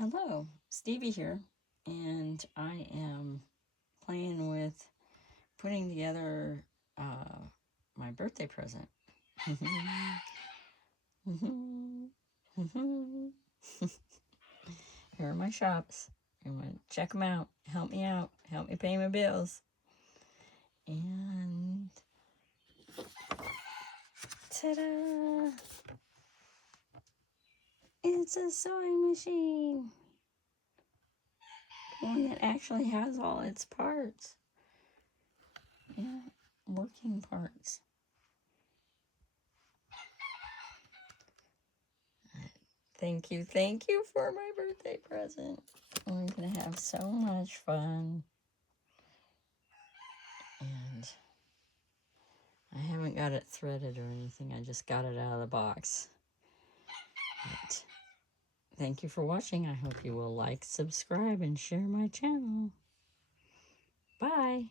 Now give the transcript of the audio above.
Hello, Stevie here, and I am playing with putting together my birthday present. Here are my shops. I'm going to check them out. Help me out. Help me pay my bills. And ta-da! It's a sewing machine. One that actually has all its parts. Yeah, working parts. Thank you for my birthday present. We're going to have so much fun. And I haven't got it threaded or anything. I just got it out of the box. But thank you for watching. I hope you will like, subscribe, and share my channel. Bye.